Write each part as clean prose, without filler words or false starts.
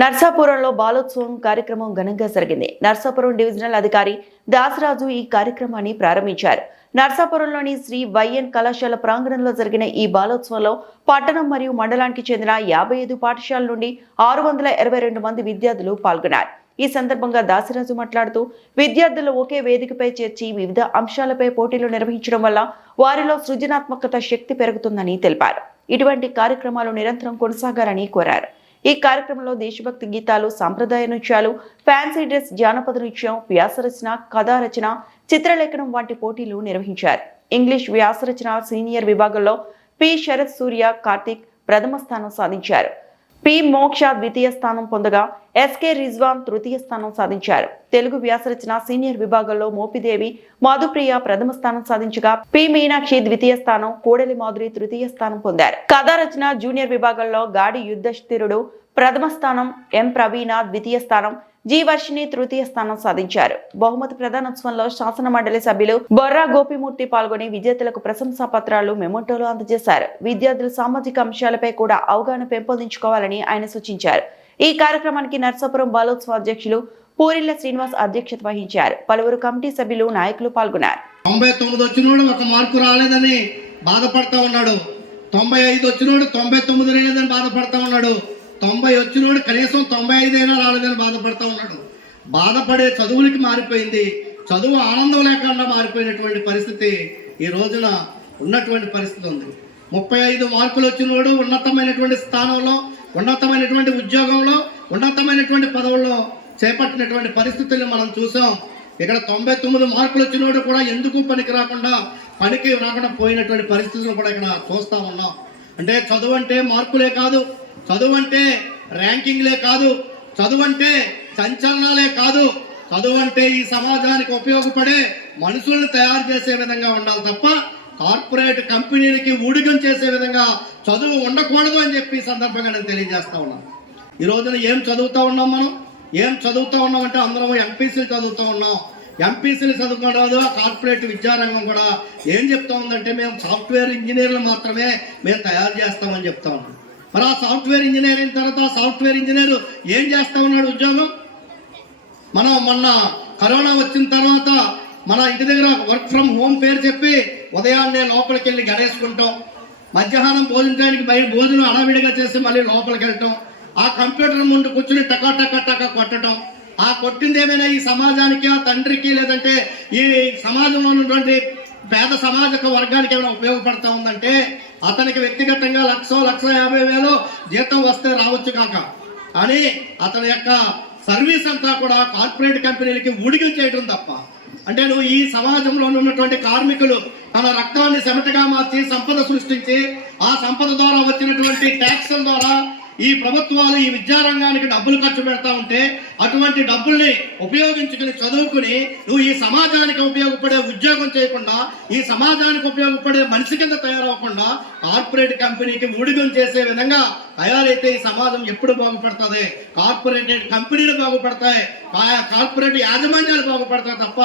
నర్సాపురంలో బాలోత్సవం కార్యక్రమం ఘనంగా జరిగింది. నర్సాపురం డివిజనల్ అధికారి దాసరాజు ఈ కార్యక్రమాన్ని ప్రారంభించారు. నర్సాపురంలోని శ్రీ వైఎన్ కళాశాల ప్రాంగణంలో జరిగిన ఈ బాలోత్సవంలో పట్టణం మరియు మండలానికి చెందిన 55 పాఠశాలల నుండి 622 మంది విద్యార్థులు పాల్గొన్నారు. ఈ సందర్భంగా దాసరాజు మాట్లాడుతూ విద్యార్థులు ఒకే వేదికపై చేర్చి వివిధ అంశాలపై పోటీలు నిర్వహించడం వల్ల వారిలో సృజనాత్మకత శక్తి పెరుగుతుందని తెలిపారు. ఇటువంటి కార్యక్రమాలు నిరంతరం కొనసాగాలని కోరారు. ఈ కార్యక్రమంలో దేశభక్తి గీతాలు, సాంప్రదాయ నృత్యాలు, ఫ్యాన్సీ డ్రెస్, జానపద నృత్యం, వ్యాసరచన, కథారచన, చిత్రలేఖనం వంటి పోటీలు నిర్వహించారు. ఇంగ్లీష్ వ్యాసరచన సీనియర్ విభాగంలో పి శరత్ సూర్య కార్తిక్ ప్రథమ స్థానం సాధించారు. పి మోక్ష ద్వితీయ స్థానం పొందగా ఎస్కే రిజ్వాన్ తృతీయ స్థానం సాధించారు. తెలుగు వ్యాసరచన సీనియర్ విభాగంలో మోపిదేవి మధుప్రియ ప్రథమ స్థానం సాధించగా పి మీనాక్షి ద్వితీయ స్థానం, కోడలి మాధురి తృతీయ స్థానం పొందారు. కథారచన జూనియర్ విభాగంలో గాడి యుద్ధస్థిరుడు ప్రథమ స్థానం, ఎం ప్రవీణ ద్వితీయ స్థానం, జి వర్షిని తృతీయ స్థానం సాధించారు. బహుమతి ప్రదానోత్సవంలో శాసన మండలి సభ్యులు బొర్రా గోపిమూర్తి పాల్గొని విజేతలకు ప్రశంసా పత్రాలు, మెమోటోలు అందజేశారు. విద్యార్థులు సామాజిక అంశాలపై కూడా అవగాహన పెంపొందించుకోవాలని ఆయన సూచించారు. ఈ కార్యక్రమానికి నర్సాపురం బాలోత్సవ అధ్యక్షులు పూరిళ్ల శ్రీనివాస్ అధ్యక్షత వహించారు. పలువురు కమిటీ సభ్యులు, నాయకులు పాల్గొన్నారు. 99 వచ్చినోడు ఒక మార్కు రాలేదని బాధపడతా ఉన్నాడు. 95 వచ్చినోడు 99 రాలేదని బాధపడతా ఉన్నాడు. 90 వచ్చినోడు కనీసం 95 అయినా రాలేదని బాధపడతా ఉన్నాడు. బాధపడే చదువులకి మారిపోయింది. చదువు ఆనందం లేకుండా మారిపోయినటువంటి పరిస్థితి ఈ రోజున ఉన్నటువంటి పరిస్థితి ఉంది. 35 మార్కులు వచ్చినోడు ఉన్నతమైనటువంటి స్థానంలో, ఉన్నతమైనటువంటి ఉద్యోగంలో, ఉన్నతమైనటువంటి పదవుల్లో చేపట్టినటువంటి పరిస్థితుల్ని మనం చూసాం. ఇక్కడ 99 మార్కులు వచ్చినోడు కూడా ఎందుకు పనికి రాకుండా పోయినటువంటి పరిస్థితులను కూడా ఇక్కడ చూస్తూ ఉన్నాం. అంటే చదువు అంటే మార్కులే కాదు, చదువు అంటే ర్యాంకింగ్లే కాదు, చదువు అంటే సంచలనాలే కాదు, చదువు అంటే ఈ సమాజానికి ఉపయోగపడే మనుషుల్ని తయారు చేసే విధంగా ఉండాలి తప్ప కార్పొరేట్ కంపెనీలకి ఊడిగం చేసే విధంగా చదువు ఉండకూడదు అని చెప్పి సందర్భంగా నేను తెలియజేస్తా ఉన్నాను. ఈ రోజున ఏం చదువుతూ ఉన్నాం, మనం ఏం చదువుతూ ఉన్నాం అంటే అందరం ఎంపీసీలు చదువుతూ ఉన్నాం. ఎంపీసీలు చదువుకోవడం కార్పొరేట్ విద్యారంగం కూడా ఏం చెప్తా ఉందంటే మేము సాఫ్ట్వేర్ ఇంజనీర్లు మాత్రమే మేము తయారు చేస్తామని చెప్తా ఉన్నాం. మరి ఆ సాఫ్ట్వేర్ ఇంజనీర్ అయిన తర్వాత సాఫ్ట్వేర్ ఇంజనీర్ ఏం చేస్తా ఉన్నాడు ఉద్యోగం? మనం మొన్న కరోనా వచ్చిన తర్వాత మన ఇంటి దగ్గర వర్క్ ఫ్రమ్ హోమ్ పేరు చెప్పి ఉదయాన్నే లోపలికి వెళ్ళి గడేసుకుంటాం, మధ్యాహ్నం భోజనానికి బయట భోజనం అడవిడిగా చేసి మళ్ళీ లోపలికి వెళ్ళటం, ఆ కంప్యూటర్ ముందు కూర్చుని టకా టకా టకా కొట్టడం. ఆ కొట్టింది ఏమైనా ఈ సమాజానికి, ఆ తండ్రికి, లేదంటే ఈ సమాజంలో ఉన్నటువంటి పేద సమాజక వర్గానికి ఏమైనా ఉపయోగపడతా ఉందంటే అతనికి వ్యక్తిగతంగా 1,50,000 జీతం వస్తే రావచ్చు కాక, కానీ అతని యొక్క సర్వీస్ అంతా కూడా కార్పొరేట్ కంపెనీలకి ఊడిగం చేయడం తప్ప. అంటే నువ్వు ఈ సమాజంలో ఉన్నటువంటి కార్మికులు తన రక్తాన్ని చెమటగా మార్చి సంపద సృష్టించి ఆ సంపద ద్వారా వచ్చినటువంటి ట్యాక్సుల ద్వారా ఈ ప్రభుత్వాలు ఈ విద్యారంగానికి డబ్బులు ఖర్చు పెడతా ఉంటే అటువంటి డబ్బుల్ని ఉపయోగించుకుని చదువుకుని నువ్వు ఈ సమాజానికి ఉపయోగపడే ఉద్యోగం చేయకుండా, ఈ సమాజానికి ఉపయోగపడే మనిషి కింద తయారవకుండా కార్పొరేట్ కంపెనీకి ఊడిగం చేసే విధంగా తయారైతే ఈ సమాజం ఎప్పుడు బాగుపడుతుంది? కార్పొరేట్ కంపెనీలు బాగుపడతాయి, కార్పొరేట్ యాజమాన్యాలు బాగుపడతాయి తప్ప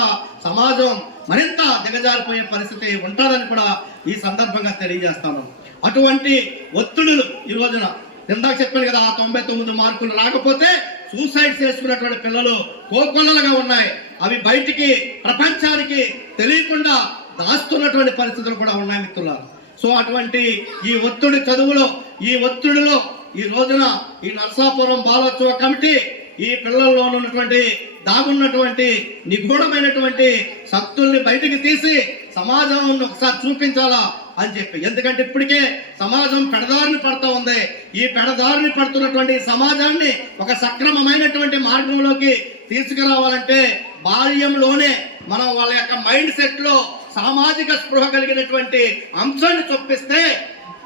సమాజం మరింత దిగజారిపోయే పరిస్థితి ఉంటుందని కూడా ఈ సందర్భంగా తెలియజేస్తాను. అటువంటి ఒత్తిడులు ఈ రోజున ఇందాక చెప్పాను కదా, ఆ 99 మార్కులు రాకపోతే సూసైడ్ చేసుకున్నటువంటి పిల్లలు కోకొల్లలుగా ఉన్నాయి. అవి బయటికి ప్రపంచానికి తెలియకుండా దాస్తున్నటువంటి పరిస్థితులు కూడా ఉన్నాయి మిత్రులారా. సో అటువంటి ఈ ఒత్తిడి చదువులో, ఈ ఒత్తిడిలో ఈ రోజున ఈ నర్సాపురం బాలోత్సవ కమిటీ ఈ పిల్లల్లో ఉన్నటువంటి దాగున్నటువంటి నిగూఢమైనటువంటి శక్తుల్ని బయటికి తీసి సమాజం ఒకసారి చూపించాలా అని చెప్పి. ఎందుకంటే ఇప్పటికే సమాజం పెడదారిని పడుతూ ఉంది. ఈ పెడదారిని పడుతున్నటువంటి సమాజాన్ని ఒక సక్రమమైనటువంటి మార్గంలోకి తీసుకురావాలంటే బాల్యంలోనే మనం వాళ్ళ యొక్క మైండ్ సెట్ లో సామాజిక స్పృహ కలిగినటువంటి అంశాన్ని చొప్పిస్తే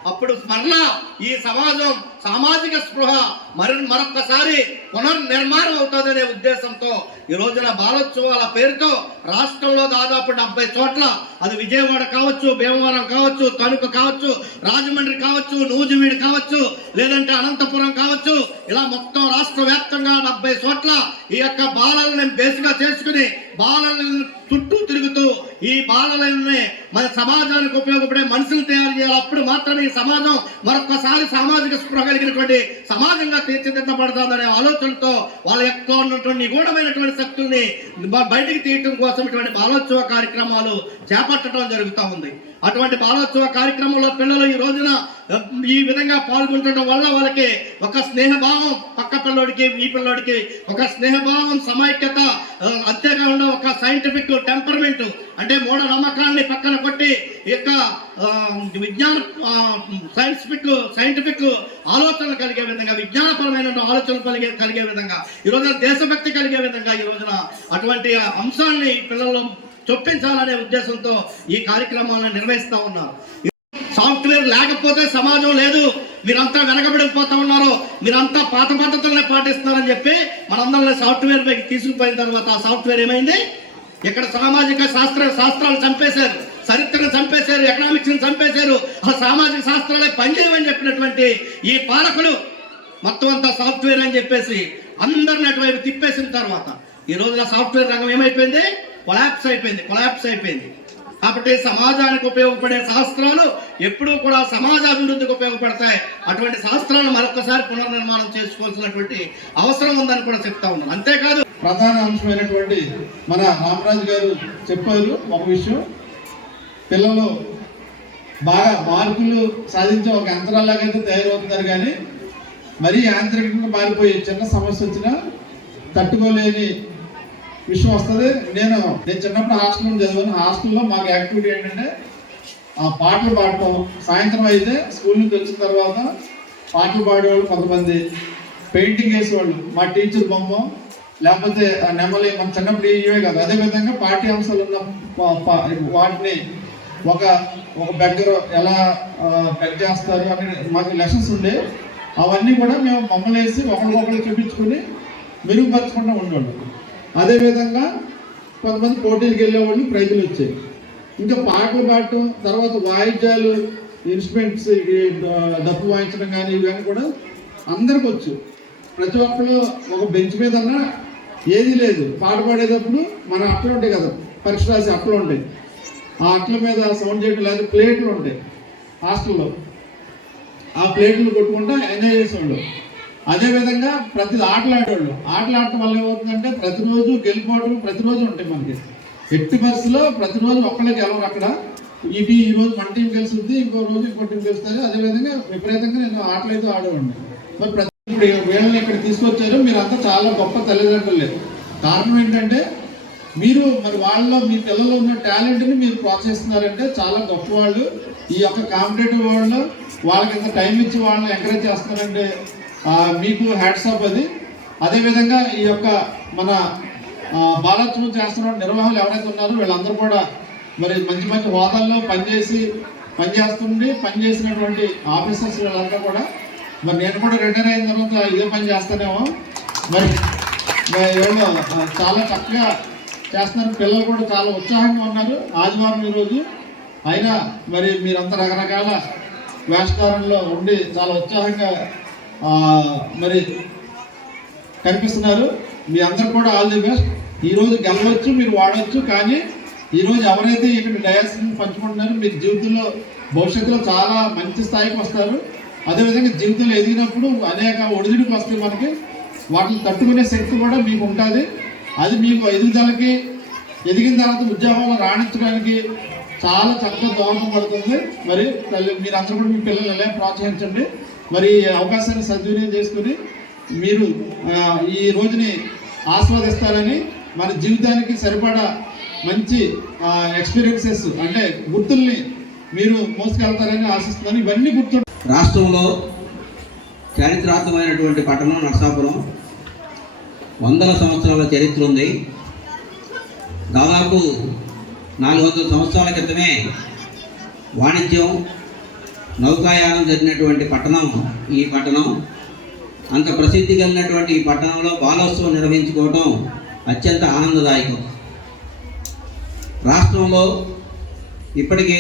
అప్పుడు మరలా ఈ సమాజం సామాజిక స్పృహ మరొక్కసారి పునర్నిర్మాణం అవుతుందనే ఉద్దేశంతో ఈ రోజున బాలోత్సవాల పేరుతో రాష్ట్రంలో దాదాపు 70 చోట్ల, అది విజయవాడ కావచ్చు, భీమవరం కావచ్చు, తణుకు కావచ్చు, రాజమండ్రి కావచ్చు, నూజివీడు కావచ్చు, లేదంటే అనంతపురం కావచ్చు, ఇలా మొత్తం రాష్ట్ర వ్యాప్తంగా 70 చోట్ల ఈ యొక్క బాలలను బేస్గా చేసుకుని బాలలను చుట్టూ తిరుగుతూ ఈ బాలలనే మన సమాజానికి ఉపయోగపడే మనుషులు తయారు చేయాలి. అప్పుడు మాత్రమే ఈ సమాజం మరొకసారి సామాజిక స్పృహ కలిగినటువంటి సమాజంగా తీర్చిదిద్దబడతాదనే ఆలోచనతో వాళ్ళ యొక్క ఉన్నటువంటి నిగూఢమైనటువంటి శక్తుల్ని బయటికి తీయటం కోసం ఇటువంటి బాలోత్సవ కార్యక్రమాలు చేపట్టడం జరుగుతూ ఉంది. అటువంటి బాలోత్సవ కార్యక్రమంలో పిల్లలు ఈ రోజున ఈ విధంగా పాల్గొనడం వల్ల వాళ్ళకి ఒక స్నేహభావం, పక్క పిల్లోడికి ఈ పిల్లోడికి ఒక స్నేహభావం, సమైక్యత, అంతేకాకుండా ఒక సైంటిఫిక్ టెంపర్మెంట్ అంటే మూఢ నమ్మకాలని పక్కన కొట్టి ఈ యొక్క సైంటిఫిక్ ఆలోచనలు కలిగే విధంగా, విజ్ఞానపరమైన ఆలోచనలు కలిగే విధంగా, ఈ రోజున దేశభక్తి కలిగే విధంగా ఈ రోజున అటువంటి అంశాన్ని పిల్లల్లో చొప్పించాలనే ఉద్దేశంతో ఈ కార్యక్రమాలను నిర్వహిస్తూ ఉన్నారు. సాఫ్ట్వేర్ లేకపోతే సమాజం లేదు, మీరంతా వెనకబడిపోతా ఉన్నారు, మీరంతా పాత పద్ధతులనే పాటిస్తున్నారని చెప్పి మనందరినీ సాఫ్ట్వేర్ పైకి తీసుకుపోయిన తర్వాత ఆ సాఫ్ట్వేర్ ఏమైంది? ఇక్కడ సామాజిక శాస్త్రాలు చంపేశారు, చరిత్రను చంపేశారు, ఎకనామిక్స్ని చంపేశారు, ఆ సామాజిక శాస్త్రాలే పనిచేయమని చెప్పినటువంటి ఈ పాలకులు మొత్తం అంతా సాఫ్ట్వేర్ అని చెప్పేసి అందరిని అటువైపు తిప్పేసిన తర్వాత ఈ రోజున సాఫ్ట్వేర్ రంగం ఏమైపోయింది? కొలాప్స్ అయిపోయింది. కాబట్టి సమాజానికి ఉపయోగపడే శాస్త్రాలు ఎప్పుడూ కూడా సమాజ అభివృద్ధికి ఉపయోగపడతాయి. అటువంటి శాస్త్రాలను మరొకసారి పునర్నిర్మాణం చేసుకోవాల్సినటువంటి అవసరం ఉందని కూడా చెప్తా ఉన్నాను. అంతేకాదు ప్రధాన అంశమైనటువంటి మన రామరాజు గారు చెప్పారు ఒక విషయం, పిల్లలు బాగా మార్కులు సాధించే ఒక యంత్రాలాగైతే తయారవుతున్నారు, కానీ మరీ యాంత్రికంగా మారిపోయి చిన్న సమస్య వచ్చినా తట్టుకోలేని విషయం వస్తుంది. నేను చిన్నప్పుడు హాస్టల్లో చదివాను. హాస్టల్లో మాకు యాక్టివిటీ ఏంటంటే పాటలు పాడటం. సాయంత్రం అయితే స్కూల్ నుంచి వచ్చిన తర్వాత పాటలు పాడేవాళ్ళు కొంతమంది, పెయింటింగ్ వేసేవాళ్ళు, మా టీచర్ బొమ్మ లేకపోతే నెమలి, మన చిన్నప్పుడు ఇవే కాదు. అదేవిధంగా పాఠ్యాంశాలు ఉన్న వాటిని ఒక బెగ్గర ఎలా బెగ్ చేస్తారు అని మాకు లెసన్స్ ఉండే, అవన్నీ కూడా మేము బొమ్మలు వేసి ఒకరికొకరు చూపించుకొని మెరుగుపరచుకుంటూ ఉండేవాళ్ళు. అదేవిధంగా కొంతమంది పోటీలకు వెళ్ళేవాళ్ళు, ప్రైజులు వచ్చాయి. ఇంకా పాటలు పాడటం, తర్వాత వాయిద్యాలు, ఇన్స్ట్రుమెంట్స్, డప్పు వాయించడం కానీ ఇవన్నీ కూడా అందరికి వచ్చు. ప్రతి ఒక్కరు ఒక బెంచ్ మీద అన్నా ఏది లేదు. పాట పాడేటప్పుడు మన అట్లు ఉంటాయి కదా, పరీక్ష రాసి అట్లు ఉంటాయి, ఆ అట్ల మీద సౌండ్ చేయడం, లేదా ప్లేట్లు ఉంటాయి హాస్టల్లో, ఆ ప్లేట్లు కొట్టుకుంటా ఎంజాయ్ చేసేవాళ్ళు. అదేవిధంగా ప్రతి ఆటలాడేవాళ్ళు. ఆటలాడటం వల్ల ఏమవుతుందంటే ప్రతిరోజు గెలుపోవడం ప్రతిరోజు ఉంటాయి మనకి. ఎట్టి పరిస్థితిలో ప్రతిరోజు ఒక్కళ్ళే గెలవరు. అక్కడ ఈ రోజు మన టీం గెలుస్తుంది, ఇంకో రోజు ఇంకో టీం గెలుస్తుంది. అదేవిధంగా విపరీతంగా నేను ఆటలు అయితే ఆడేవాడిని. మరి ఇప్పుడు వీళ్ళని ఇక్కడ తీసుకొచ్చారు, మీరంతా చాలా గొప్ప తల్లిదండ్రులే. కారణం ఏంటంటే మీరు మరి వాళ్ళలో మీ పిల్లల్లో ఉన్న టాలెంట్ని మీరు ప్రోత్సహిస్తున్నారంటే చాలా గొప్ప వాళ్ళు. ఈ యొక్క కాంపిటేటివ్ వరల్డ్లో వాళ్ళకి ఇంత టైం ఇచ్చి వాళ్ళని ఎంకరేజ్ చేస్తున్నారంటే మీకు హ్యాట్స్ ఆఫ్ అది. అదేవిధంగా ఈ యొక్క మన బాలోత్సవం చేస్తున్న నిర్వాహకులు ఎవరైతే ఉన్నారో వీళ్ళందరూ కూడా మరి మంచి మంచి హోదాల్లో పనిచేసినటువంటి ఆఫీసర్స్ వీళ్ళంతా కూడా, మరి నేను కూడా రిటైర్ అయిన తర్వాత ఇదే పని చేస్తానేమో. మరి వీళ్ళు చాలా చక్కగా చేస్తున్నారు. పిల్లలు కూడా చాలా ఉత్సాహంగా ఉన్నారు. ఆదివారం ఈరోజు అయినా మరి మీరంతా రకరకాల వేషధారణలో ఉండి చాలా ఉత్సాహంగా మరి కనిపిస్తున్నారు. మీ అందరూ కూడా ఆల్ ది బెస్ట్. ఈరోజు గెలవచ్చు, మీరు వాడవచ్చు, కానీ ఈరోజు ఎవరైతే ఇక్కడ డయాస్ని పంచుకుంటున్నారో మీరు జీవితంలో భవిష్యత్తులో చాలా మంచి స్థాయికి వస్తారు. అదేవిధంగా జీవితంలో ఎదిగినప్పుడు అనేక ఒడిదుడుకు వస్తాయి మనకి, వాటిని తట్టుకునే శక్తి కూడా మీకు ఉంటుంది. అది మీకు ఎదుగుదలకి, ఎదిగిన తర్వాత ఉద్యోగంలో రాణించడానికి చాలా చక్కగా దోహదపడుతుంది. మరి మీరందరూ కూడా మీ పిల్లలు ఎలా ప్రోత్సహించండి. మరి ఈ అవకాశాన్ని సద్వినియోగం చేసుకుని మీరు ఈ రోజుని ఆస్వాదిస్తారని, మన జీవితానికి సరిపడా మంచి ఎక్స్పీరియన్సెస్ అంటే గుర్తుల్ని మీరు మోసుకెళ్తారని ఆశిస్తున్నాను. ఇవన్నీ గుర్తు. రాష్ట్రంలో చారిత్రాత్మకమైనటువంటి పట్టణం నరసాపురం. 100 సంవత్సరాల చరిత్ర ఉంది. దాదాపు 400 సంవత్సరాల క్రితమే వాణిజ్యం, నౌకాయానం జరిగినటువంటి పట్టణం ఈ పట్టణం. అంత ప్రసిద్ధి కలిగినటువంటి ఈ పట్టణంలో బాలోత్సవం నిర్వహించుకోవడం అత్యంత ఆనందదాయకం. రాష్ట్రంలో ఇప్పటికే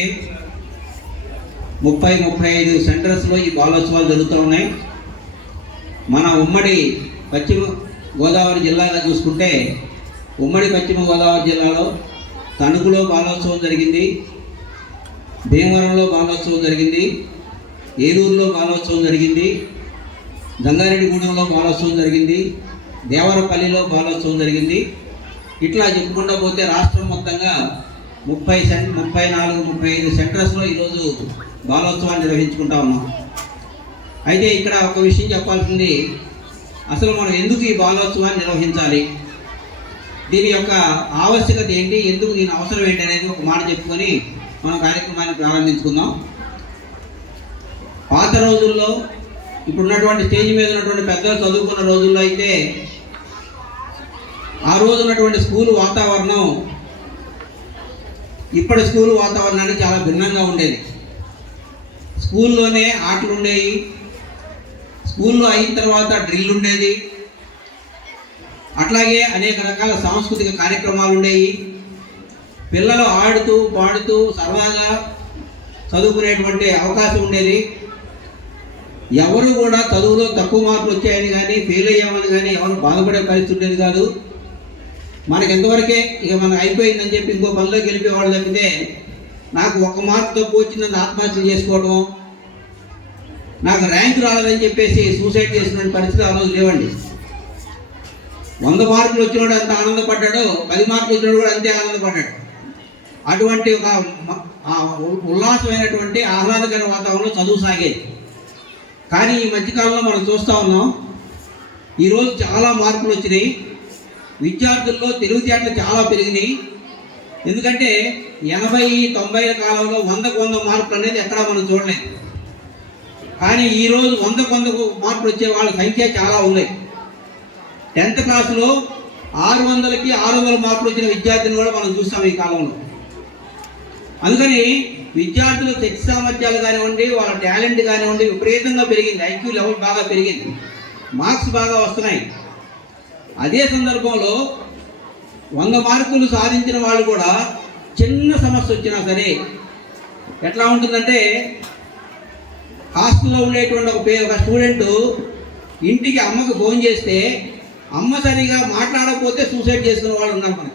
30-35 సెంటర్స్లో ఈ బాలోత్సవాలు జరుగుతూ ఉన్నాయి. మన ఉమ్మడి పశ్చిమ గోదావరి జిల్లాగా చూసుకుంటే, ఉమ్మడి పశ్చిమ గోదావరి జిల్లాలో తణుకులో బాలోత్సవం జరిగింది, భీమవరంలో బాలోత్సవం జరిగింది, ఏలూరులో బాలోత్సవం జరిగింది, జంగారెడ్డిగూడెంలో బాలోత్సవం జరిగింది, దేవరపల్లిలో బాలోత్సవం జరిగింది. ఇట్లా చెప్పుకుంటూ పోతే రాష్ట్రం మొత్తంగా 34-35 సెంటర్స్లో ఈరోజు బాలోత్సవాన్ని నిర్వహించుకుంటా ఉన్నాం. అయితే ఇక్కడ ఒక విషయం చెప్పాల్సింది, అసలు మనం ఎందుకు ఈ బాలోత్సవాన్ని నిర్వహించాలి, దీని యొక్క ఆవశ్యకత ఏంటి, ఎందుకు దీని అవసరం ఏంటి అనేది ఒక మాట చెప్పుకొని మనం కార్యక్రమాన్ని ప్రారంభించుకుందాం. పాత రోజుల్లో ఇప్పుడున్నటువంటి స్టేజ్ మీద ఉన్నటువంటి పెద్దలు చదువుకున్న రోజుల్లో అయితే ఆ రోజు ఉన్నటువంటి స్కూల్ వాతావరణం ఇప్పటి స్కూల్ వాతావరణానికి చాలా భిన్నంగా ఉండేది. స్కూల్లోనే ఆటలు ఉండేవి, స్కూల్లో అయిన తర్వాత డ్రిల్ ఉండేది, అట్లాగే అనేక రకాల సాంస్కృతిక కార్యక్రమాలు ఉండేవి. పిల్లలు ఆడుతూ పాడుతూ సరదాగా చదువుకునేటువంటి అవకాశం ఉండేది. ఎవరు కూడా చదువులో తక్కువ మార్కులు వచ్చాయని కానీ ఫెయిల్ అయ్యామని కానీ ఎవరు బాధపడే పరిస్థితి ఉండేది కాదు. మనకి ఎంతవరకే ఇక మనకు అయిపోయిందని చెప్పి ఇంకో పనిలోకి వెళ్ళిపోయేవాళ్ళు తప్పితే నాకు 1 మార్కు తక్కువ వచ్చిందని ఆత్మహత్య చేసుకోవడం, నాకు ర్యాంక్ రాలేదని చెప్పేసి సూసైడ్ చేసిన పరిస్థితి ఆ రోజు లేవండి. 100 మార్కులు వచ్చినోడు ఎంత ఆనందపడ్డాడో 10 మార్కులు వచ్చినోడు కూడా అంతే ఆనందపడ్డాడు. అటువంటి ఒక ఉల్లాసమైనటువంటి ఆహ్లాదకర వాతావరణంలో చదువు సాగేది. కానీ ఈ మధ్యకాలంలో మనం చూస్తూ ఉన్నాం, ఈరోజు చాలా మార్పులు వచ్చినాయి. విద్యార్థుల్లో తెలివితేటలు చాలా పెరిగినాయి. ఎందుకంటే 80-90 కాలంలో 100-100 మార్కులు అనేది ఎక్కడా మనం చూడలేదు. కానీ ఈరోజు 100-100 మార్కులు వచ్చే వాళ్ళ సంఖ్య చాలా ఉన్నాయి. 10th క్లాసులో 600కి 600 మార్కులు వచ్చిన విద్యార్థిని కూడా మనం చూస్తాం ఈ కాలంలో. అందుకని విద్యార్థుల శక్తి సామర్థ్యాలు కానివ్వండి, వాళ్ళ టాలెంట్ కానివ్వండి విపరీతంగా పెరిగింది. ఐక్యూ లెవెల్ బాగా పెరిగింది, మార్క్స్ బాగా వస్తున్నాయి. అదే సందర్భంలో 100 మార్కులు సాధించిన వాళ్ళు కూడా చిన్న సమస్య వచ్చినా సరే ఎట్లా ఉంటుందంటే, హాస్టల్లో ఉండేటువంటి ఒక స్టూడెంట్ ఇంటికి అమ్మకు ఫోన్ చేస్తే అమ్మ సరిగా మాట్లాడకపోతే సూసైడ్ చేసుకునే వాళ్ళు ఉన్నారు మనకి.